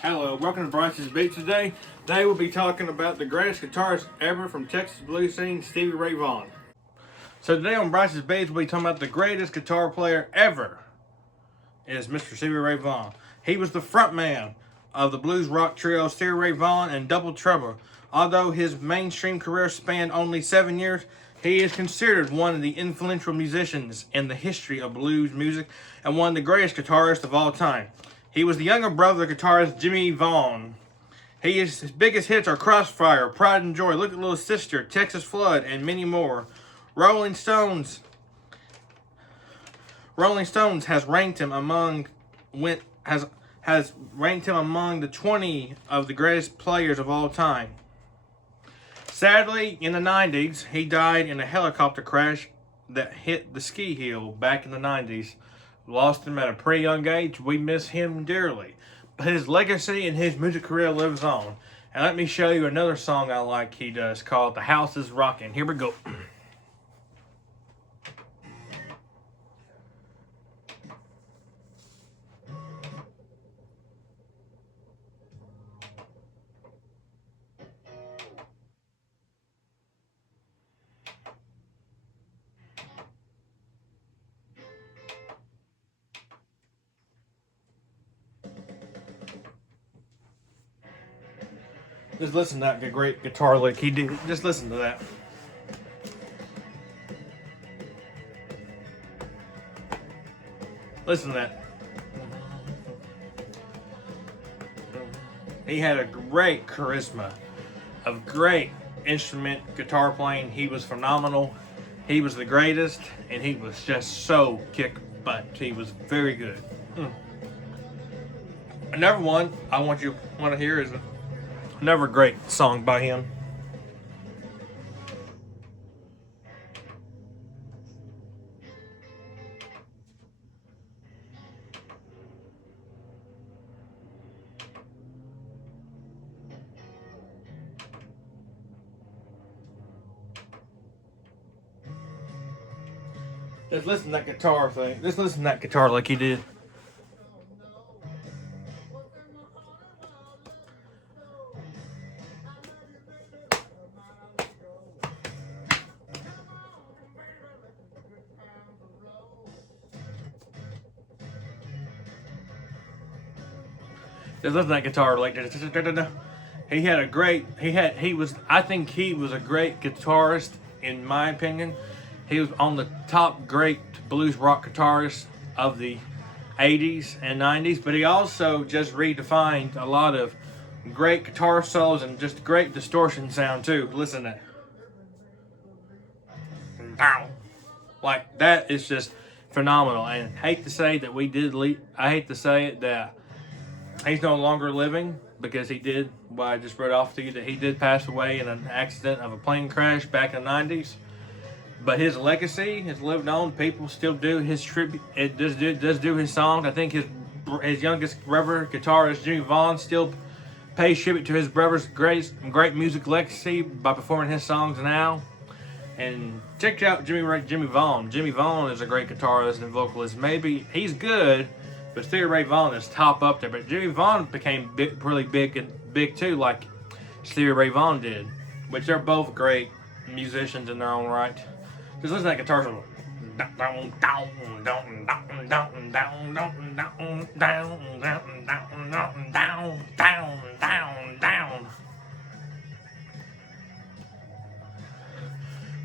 Hello, welcome to Brice's Beat today. Today we'll be talking about the greatest guitarist ever from Texas blues scene, Stevie Ray Vaughan. So today on Brice's Beats we'll be talking about the greatest guitar player ever is Mr. Stevie Ray Vaughan. He was the frontman of the blues rock trio Stevie Ray Vaughan and Double Trouble. Although his mainstream career spanned only 7 years, he is considered one of the influential musicians in the history of blues music and one of the greatest guitarists of all time. He was the younger brother of guitarist Jimmy Vaughan. His biggest hits are Crossfire, Pride and Joy, Look at Little Sister, Texas Flood, and many more. Rolling Stones has ranked him among the 20 of the greatest players of all time. Sadly, in the 90s, he died in a helicopter crash that hit the ski hill back in the 90s. Lost him at a pretty young age. We miss him dearly. But his legacy and his music career lives on. And let me show you another song I like he does called The House is Rockin'. Here we go. Just listen to that great guitar lick he did. Just listen to that. Listen to that. He had a great charisma, a great instrument guitar playing. He was phenomenal. He was the greatest, and he was just so kick butt. He was very good. Another one I want to hear is another great song by him. Just listen to that guitar thing. Just listen to that guitar like he did. Just listen to that guitar like I think he was a great guitarist in my opinion. He was on the top great blues rock guitarists of the 80s and 90s, but he also just redefined a lot of great guitar solos and just great distortion sound too. Listen to that. Like that is just phenomenal. And I hate to say that he's no longer living because he did what I just read off to you, that he did pass away in an accident of a plane crash back in the 90s. But his legacy has lived on. People still do his tribute. It does do his songs. I think his youngest brother, guitarist Jimmy Vaughan, still pays tribute to his brother's great music legacy by performing his songs now. And check out Jimmy Vaughan. Jimmy Vaughan is a great guitarist and vocalist. Maybe he's good, but Stevie Ray Vaughan is top up there. But Jimmy Vaughan became really big too, like Stevie Ray Vaughan did. Which they're both great musicians in their own right. Just listen to that guitar solo.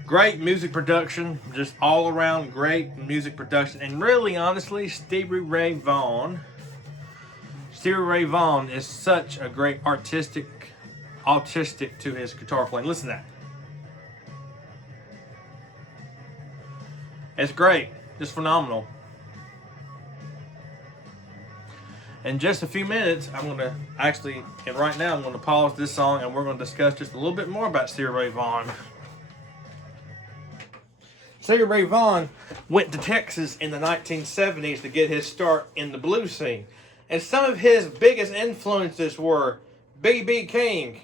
Great music production, just all around great music production. And really, honestly, Stevie Ray Vaughan is such a great autistic to his guitar playing. Listen to that. It's great, just phenomenal. In just a few minutes, right now I'm going to pause this song and we're going to discuss just a little bit more about Stevie Ray Vaughan. Stevie Ray Vaughan went to Texas in the 1970s to get his start in the blues scene. And some of his biggest influences were B.B. King.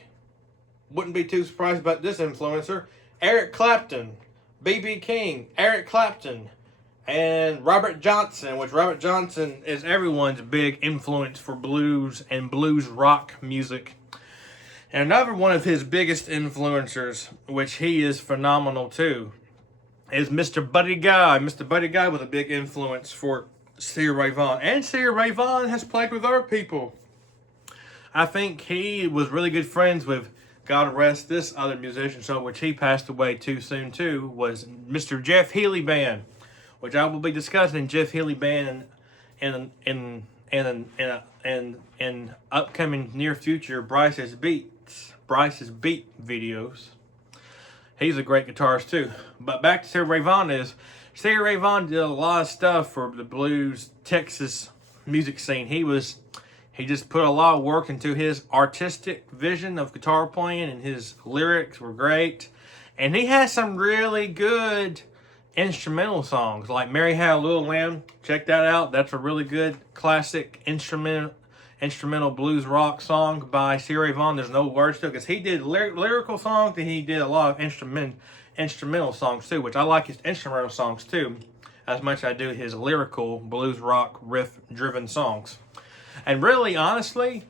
Wouldn't be too surprised about this influencer. Eric Clapton, B.B. King, Eric Clapton, and Robert Johnson, which Robert Johnson is everyone's big influence for blues and blues rock music. And another one of his biggest influencers, which he is phenomenal too, is Mr. Buddy Guy. Mr. Buddy Guy was a big influence for Stevie Ray Vaughan. And Stevie Ray Vaughan has played with other people. I think he was really good friends with, God rest this other musician, so which he passed away too soon too, was Mr. Jeff Healey Band, which I will be discussing Jeff Healey Band in upcoming near future Brice's beat videos. He's a great guitarist too. But back to Stevie Ray Vaughan is, Stevie Ray Vaughan did a lot of stuff for the blues Texas music scene. He just put a lot of work into his artistic vision of guitar playing, and his lyrics were great. And he has some really good instrumental songs, like Mary Had a Little Lamb. Check that out. That's a really good classic instrumental blues rock song by Stevie Ray Vaughan. There's no words to it, because he did lyrical songs, and he did a lot of instrumental songs too, which I like his instrumental songs too, as much as I do his lyrical blues rock riff driven songs. And really, honestly,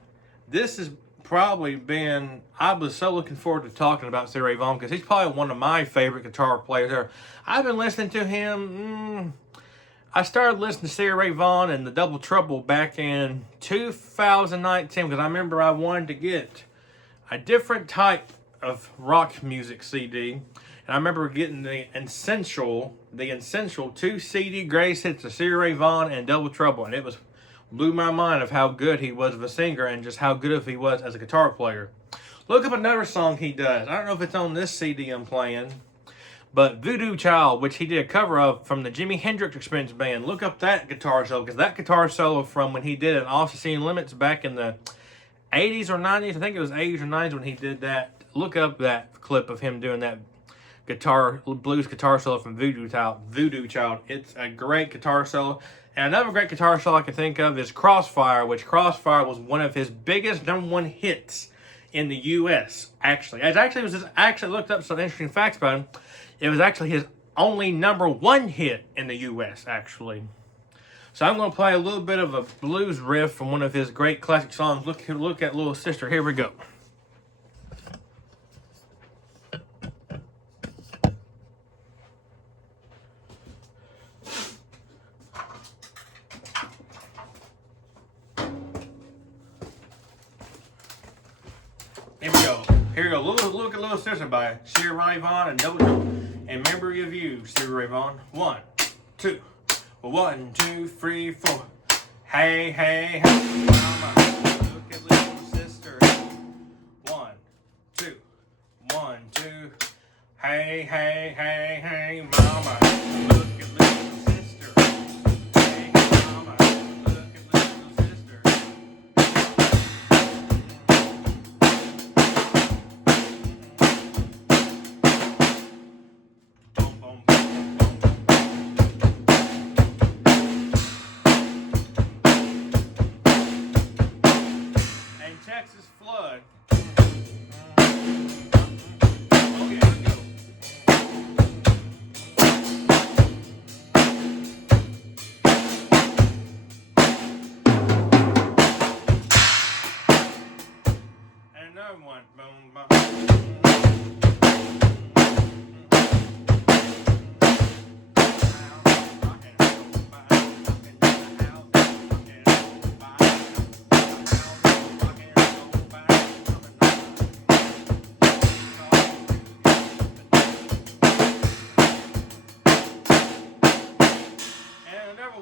this has probably been, I was so looking forward to talking about Stevie Ray Vaughan, because he's probably one of my favorite guitar players ever. I've been listening to him, I started listening to Stevie Ray Vaughan and the Double Trouble back in 2019, because I remember I wanted to get a different type of rock music CD. And I remember getting the Essential 2 CD greatest hits of Stevie Ray Vaughan and Double Trouble, and it blew my mind of how good he was of a singer and just how good he was as a guitar player. Look up another song he does. I don't know if it's on this CD I'm playing, but Voodoo Child, which he did a cover of from the Jimi Hendrix Experience Band. Look up that guitar solo, because that guitar solo from when he did an Austin City Limits back in the 80s or 90s. I think it was 80s or 90s when he did that. Look up that clip of him doing that blues guitar solo from Voodoo Child. It's a great guitar solo. And another great guitar solo I can think of is Crossfire, which Crossfire was one of his biggest #1 hits in the U.S. Actually, actually looked up some interesting facts about him. It was actually his only #1 hit in the U.S. actually. So I'm going to play a little bit of a blues riff from one of his great classic songs. Look at Little Sister. Here we go. Here we go. Here we go. Look at Little Sister by Stevie Ray Vaughan and Double Trouble. In memory of you, Stevie Ray Vaughan. 1, 2. 1, 2, 3, 4. Hey, hey, hey, mama. Look at little sister. 1, 2. 1, 2. Hey, hey, hey, hey, mama. Look at little sister. Hey, mama. Look at little sister. Boom, boom, boom, boom. And Texas Flood. Okay, let's go. And another one. Boom, boom.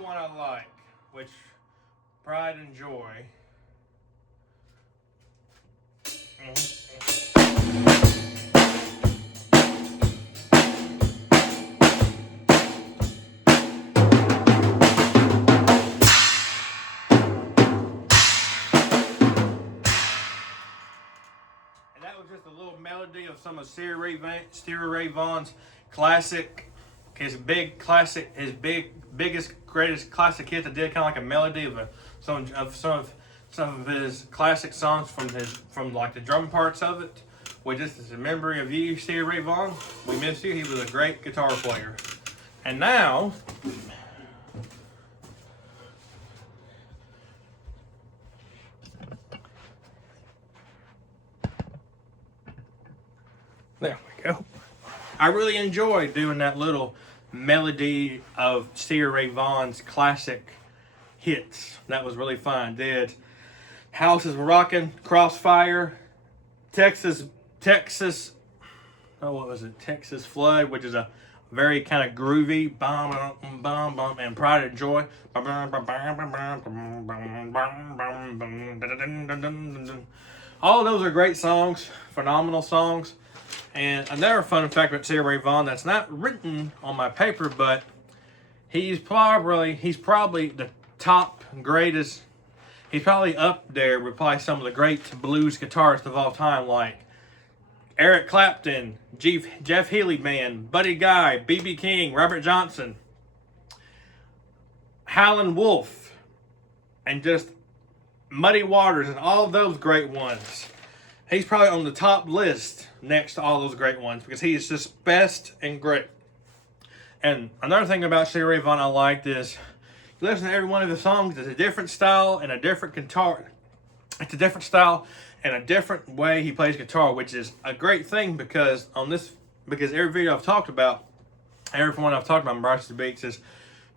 One I like, which Pride and Joy. And that was just a little melody of some of Stevie Ray Vaughan's classic. His biggest, greatest classic hits. I did kind of like a melody of some of his classic songs from like the drum parts of it. Which just is a memory of you, Stevie Ray Vaughan. We miss you. He was a great guitar player. And now There we go. I really enjoyed doing that little melody of Stevie Ray Vaughan's classic hits. That was really fun. Did House is Rockin', Crossfire, Texas, oh, what was it? Texas Flood, which is a very kind of groovy, and Pride and Joy. All of those are great songs, phenomenal songs. And another fun fact about Stevie Ray Vaughan that's not written on my paper, but he's probably the top greatest. He's probably up there with probably some of the great blues guitarists of all time, like Eric Clapton, Jeff Healey Band, Buddy Guy, B.B. King, Robert Johnson, Howlin' Wolf, and just Muddy Waters, and all of those great ones. He's probably on the top list next to all those great ones because he is just best and great. And another thing about Stevie Ray Vaughan I liked is you listen to every one of his songs, it's a different style and a different guitar. It's a different style and a different way he plays guitar, which is a great thing because every video I've talked about, everyone I've talked about in Brice's Beats is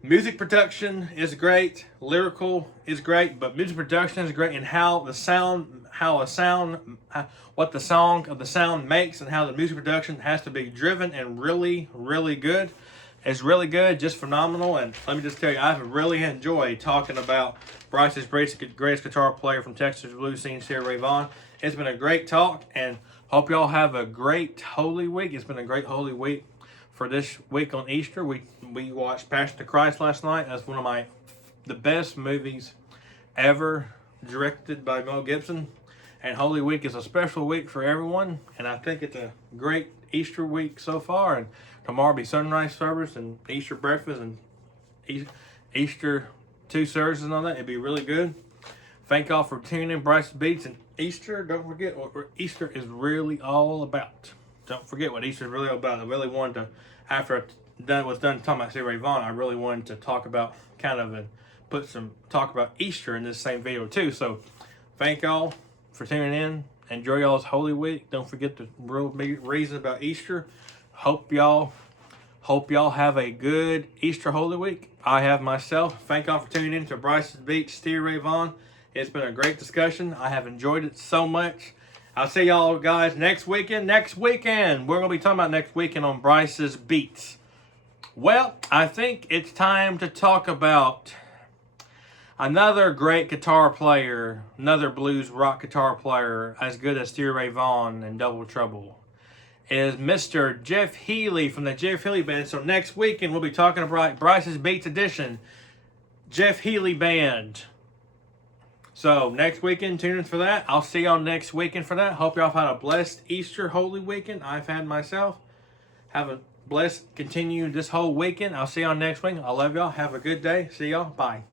music production is great, lyrical is great, but music production is great, and what the song of the sound makes and how the music production has to be driven and really, really good. It's really good, just phenomenal. And let me just tell you, I've really enjoyed talking about Brice's greatest guitar player from Texas blues scene, Stevie Ray Vaughan. It's been a great talk, and hope y'all have a great Holy Week. It's been a great Holy Week for this week on Easter. We watched Passion of Christ last night. That's one of the best movies ever directed by Mel Gibson. And Holy Week is a special week for everyone, and I think it's a great Easter week so far. And tomorrow will be sunrise service and Easter breakfast and Easter 2 services and all that. It'd be really good. Thank y'all for tuning in Brice's Beats and Easter. Don't forget what Easter is really all about. Don't forget what Easter is really all about. I really wanted to, after I was done talking about Stevie Ray Vaughan, I really wanted to talk about talk about Easter in this same video too. So thank y'all for tuning in. Enjoy y'all's Holy Week. Don't forget the real big reason about Easter. Hope y'all have a good Easter Holy Week. I have myself. Thank y'all for tuning in to Brice's Beats, Stevie Ray Vaughan. It's been a great discussion. I have enjoyed it so much. I'll see y'all guys next weekend. We're going to be talking about next weekend on Brice's Beats. Well, I think it's time to talk about another great guitar player, another blues rock guitar player as good as Stevie Ray Vaughan and Double Trouble, is Mr. Jeff Healey from the Jeff Healey Band. So next weekend we'll be talking about Brice's Beats edition, Jeff Healey Band. So next weekend, tune in for that. I'll see y'all next weekend for that. Hope y'all have had a blessed Easter Holy Weekend. I've had myself. Have a blessed continue this whole weekend. I'll see y'all next week. I love y'all. Have a good day. See y'all. Bye.